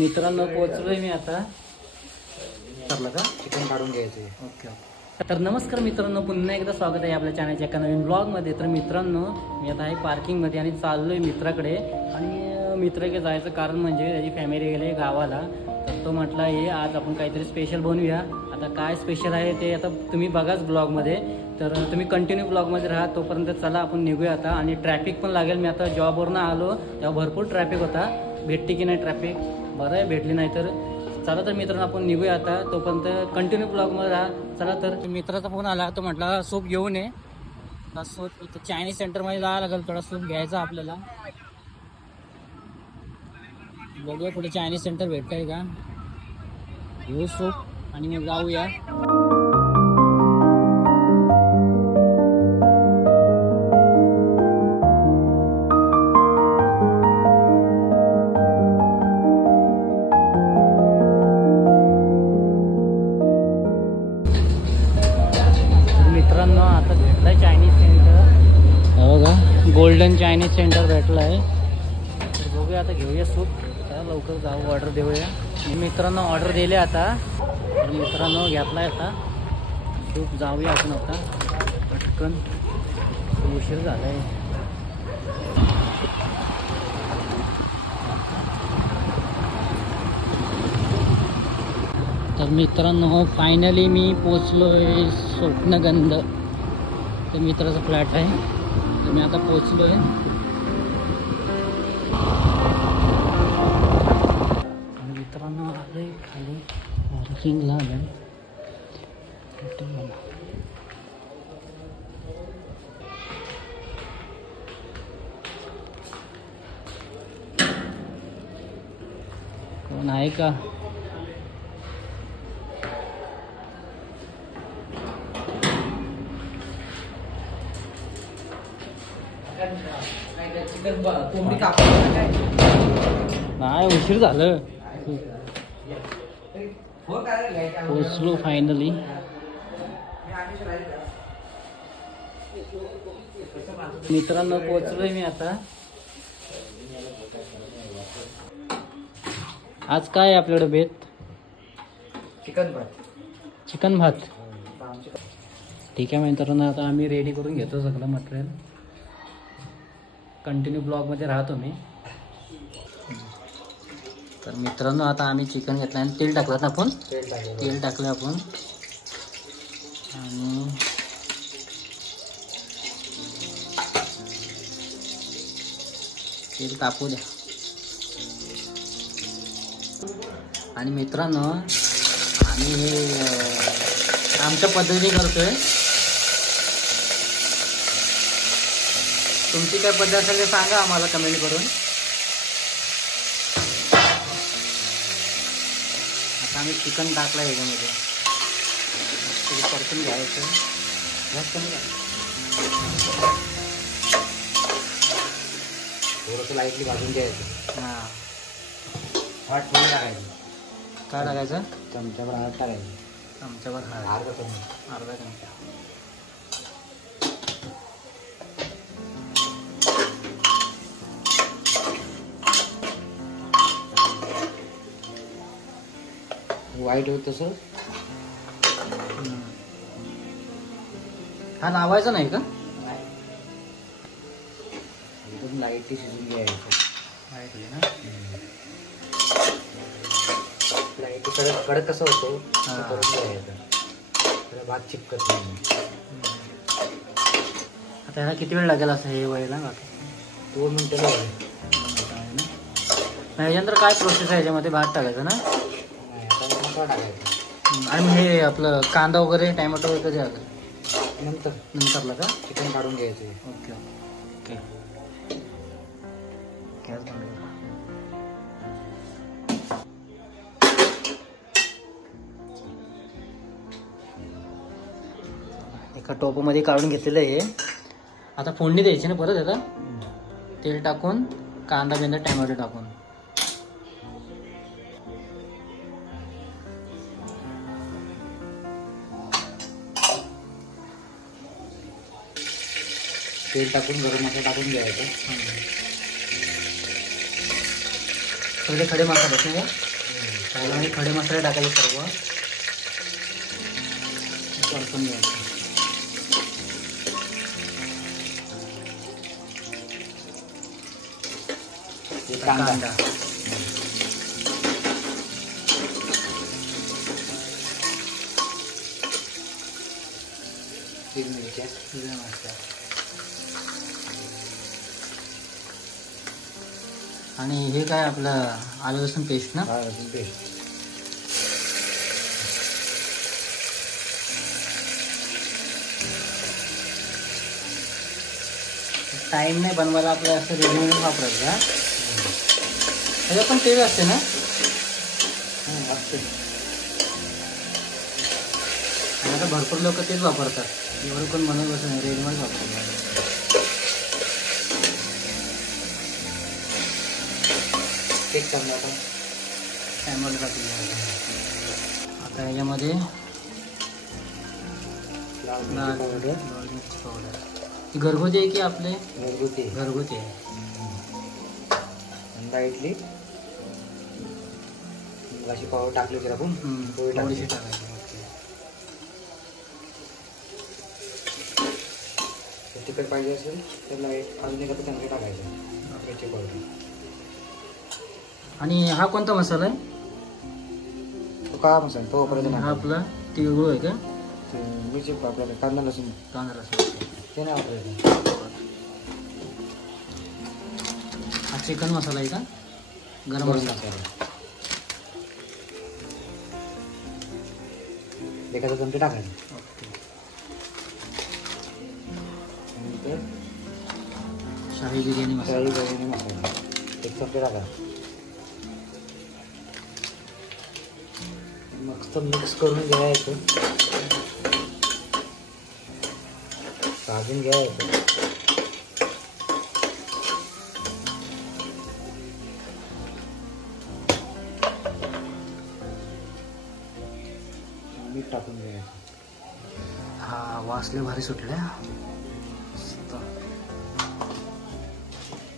मित्रांनो पोहोचलोय मी आता. ठरलं का चिकन काढून घ्यायचं. ओके. तर नमस्कार मित्रांनो, पुन्हा एकदा स्वागत आहे आपल्या चॅनलच्या एका नवीन ब्लॉगमध्ये. तर मित्रांनो मी आता आहे पार्किंगमध्ये आणि चाललोय मित्राकडे. आणि मित्राकडे जायचं कारण म्हणजे त्याची फॅमिली गेली गावाला. तर तो म्हटला हे आज आपण काहीतरी स्पेशल बनवूया. आता काय स्पेशल आहे ते आता तुम्ही बघाच ब्लॉगमध्ये. तर तुम्ही कंटिन्यू ब्लॉगमध्ये राहा. तोपर्यंत चला आपण निघूया आता. आणि ट्रॅफिक पण लागेल. मी आता जॉबवरून आलो तेव्हा भरपूर ट्रॅफिक होता. भेटते की नाही ट्रॅफिक, बरं आहे भेटली नाही तर. चला तर मित्रांनो आपण निघूया आता. तोपर्यंत कंटिन्यू ब्लॉगमध्ये राहा. चला तर. मित्राचा फोन आला, तो म्हटला सूप घेऊन ये. सूप इथं चायनीज सेंटरमध्ये जावं लागेल, थोडा सूप घ्यायचा आपल्याला. बघूया कुठे चायनीज सेंटर भेटतंय का, घेऊ सूप आणि मग जाऊया. मित्रांनो आता भेटलाय चायनीज सेंटर, हो का, गोल्डन चायनीज सेंटर भेटलाय. तर बघूया आता, घेऊया सूप. चला लवकर जाऊ, ऑर्डर देऊया. मित्रांनो ऑर्डर दिले आता. तर मित्रांनो घेतलाय आता सूप. जाऊया आपण आता पटकन, उशीर झालाय. तर मित्रांनो फायनली मी पोचलोय स्वप्नगंध. तर मित्राचा फ्लॅट आहे. तर मी आता पोचलोय. मित्रांनो आलोय खाली पार्किंगला आलोय. कोण आहे का? नाही, उशीर झालं. पोचलो फायनली. मित्रांनो पोचलोय मी आता. आज काय आहे आपल्याकडे बेत? चिकन भात. चिकन भात. ठीक आहे मित्रांनो, आता आम्ही रेडी करून घेतो सगळं मटेरियल. कंटिन्यू ब्लॉगमध्ये राहतो मी. तर मित्रांनो आता आम्ही चिकन घेतलं आणि तेल टाकलं ना आपण. तेल टाकलं आपण आणि तेल तापू द्या. आणि मित्रांनो आम्ही हे आमच्या पद्धतीने करतोय. तुमची काय पद्धत असेल ते सांगा आम्हाला कमेंट करून. आता आम्ही चिकन टाकलं ह्याच्यामध्ये. परतून घ्यायचं. जास्त नाही थोडंसं लाईटली भाजून घ्यायचं. हां, हळद थोडी टाकायचं. काय टाकायचं? चमच्यावर हळद टाकायची. चमच्यावर हळद, अर्धा चमचा. अर्धा चमचा. वाईट होत तसं. हा लावायचा नाही का? एकदम लाईटली शिजून घ्यायचं. लाईटली ना. लाईटली कडक कडक कसं होतो हां. करून घ्यायचं. त्याला भात चिपकत नाही. आता ह्याला किती वेळ लागेल असं हे व्हायला? 2 मिनिटं लागेल. ह्याच्यानंतर काय प्रोसेस आहे ह्याच्यामध्ये? भात टाकायचं ना. टाकायचं. आणि हे आपलं कांदा वगैरे टॅमॅटो वगैरे कधी आलं? नंतरला का? चिकन काढून घ्यायचं. Okay okay. गॅस बंद करा. एका टोपामध्ये काढून घेतलेलं आहे. आता फोडणी द्यायची ना परत याला. तेल टाकून कांदा बिंदा टॅमॅटो टाकून. तेल टाकून गरम मसाला टाकून घ्यायचा. सगळे खडे मसाले आहेत ना. त्याच्यामध्ये खडे मसाले टाकायचे सर्व परतून घ्यायचं. कांदा मिरच्या हिरव्या मिरच्या आणि हे काय आपलं आलं लसूण पेस्ट ना. लसूण पेस्ट. टाइम नाही बनवायला आपलं असं रेडीमेड वापरायचं का. त्याच्यात पण टेस्ट असते ना. असते. आणि आता भरपूर लोक तेच वापरतात. एवढं कोण म्हणत बसत नाही, रेडीमेड वापरतात. एक टमाटा टाकून आता याच्यामध्ये लाल मिरची पावडर. ही घरगुती आहे की आपले घरगुती आहे. लाईटली अशी पावडर टाकली होती आपण थोडीशी टाकायची. तिखट पाहिजे असेल तर लाईट अजून एक चांगले टाकायचं मिरची पावडर. आणि हा कोणता मसाला आहे. तो का मसाला तो वापरायचा. हा आपला तिळगुळ आहे का. मिरची आपल्याला कांदा लसूण ते नाही वापरायचं. हा चिकन मसाला आहे का. गरम मसाला. एखादा चमचे टाकायचं. शाही बिर्याणी मसाला. एक चमचे टाका. मस्त मिक्स करून घ्यायचं. भाजून घ्यायचं. मीठ टाकून घ्यायचं. हा वासले भारी सुटले.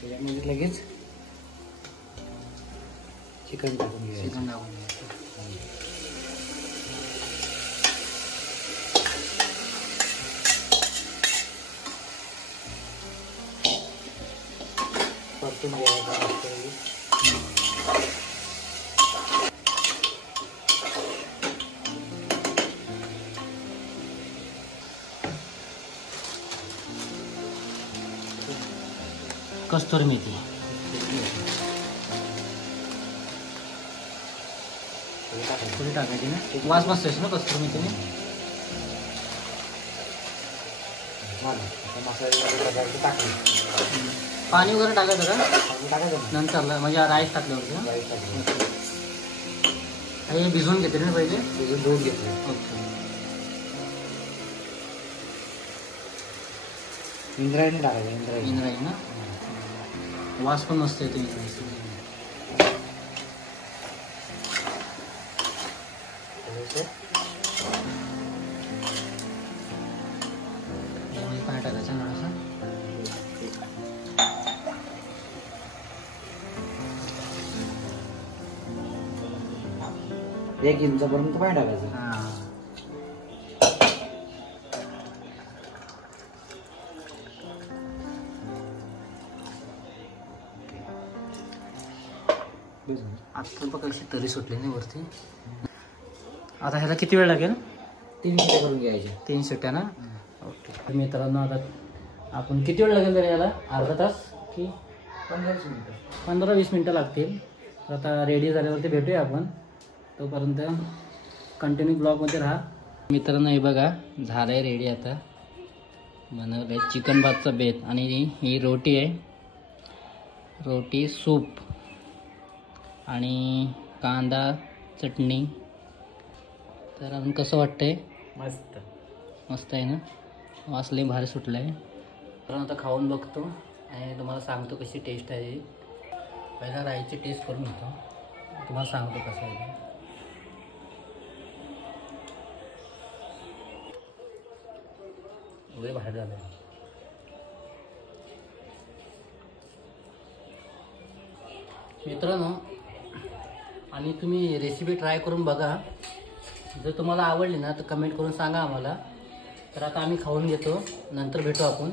त्याच्यामध्ये लगेच चिकन टाकून घ्यायचं. चिकन टाकून घ्यायचं. परतून घ्यायचं. कस्तुरी मेथी थोडी टाकायची ना. वास मस्त असतो ना कस्तुरी मेथीने. मसाले टाकले. पाणी वगैरे टाकायचं का टाकायचं नंतरला म्हणजे राईस टाकल्यावरती. राईस टाकले. हे भिजवून घेते ना पहिले. भिजून धुवून घेतले. ओके. इंद्रायणी टाकायचं. इंद्रायणी ना. वास पण मस्त येतो इंद्रायणी. पाणी टाकायचं थोडंसं. एक इंचापर्यंत पाणी टाकायचं. आता बघ कशी तरी सुटली नाही वरती. आता ह्याला किती वेळ लागेल. 3 शिट्ट्या करून घ्यायच्या. 3 शिट्ट्या ना. ओके मित्रांनो आता आपण किती वेळ लागेल तरी याला. अर्धा तास की 15-20 मिनिटं. 15-20 मिनटं लागतील. तर आता रेडी झाल्यावरती भेटूया आपण. तोपर्यंत कंटिन्यू ब्लॉगमध्ये राहा. मित्रांनो हे बघा झालं आहे रेडी. आता बनवलं आहे चिकन भातचा बेत. आणि ही रोटी आहे. रोटी सूप आणि कांदा चटणी. तर अजून कसं वाटतंय. मस्त मस्त आहे ना. वासले भारी सुटलं आहे. तर आता खाऊन बघतो आणि तुम्हाला सांगतो कशी टेस्ट आहे. पहिला राईची टेस्ट करून घेतो तुम्हाला सांगतो कसं आहे. एवढे बाहेर झालं. मित्रांनो आणि तुम्ही रेसिपी ट्राय करून बघा. जर तुम्हाला आवडली ना तर कमेंट करून सांगा आम्हाला. तर आता आम्ही खाऊन घेतो, नंतर भेटू आपण.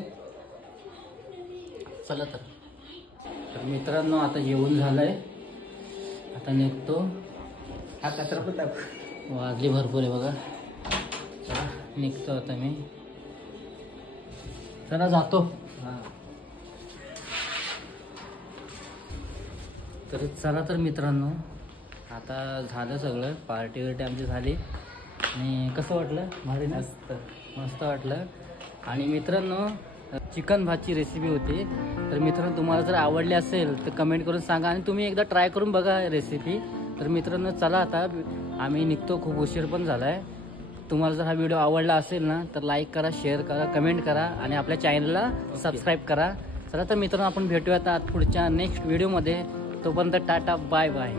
चला तर मित्रांनो आता जेवण झालंय, आता निघतो. हा कचरा पण टाकू. वाजली भरपूर आहे बघा. चला निघतो आता मी. चला जातो. तर चला तर मित्रांनो, आता झालं सगळं, पार्टी वर्टी आमची झाली. आणि कसं वाटलं? भारी ना? मस्त वाटलं. आणि मित्रांनो चिकन भातची रेसिपी होती. तर मित्रांनो तुम्हाला जर आवडली असेल तर कमेंट करून सांगा आणि तुम्ही एकदा ट्राय करून बघा रेसिपी. तर मित्रांनो चला आता आम्ही निघतो, खूप उशीर पण झाला आहे. तुम्हाला जर हा व्हिडिओ आवडला असेल ना तर लाईक करा, शेअर करा, कमेंट करा आणि आपल्या चॅनलला सबस्क्राईब करा. चला तर मित्रांनो आपण भेटूया आता पुढच्या नेक्स्ट व्हिडिओमध्ये. तोपर्यंत टाटा, बाय बाय.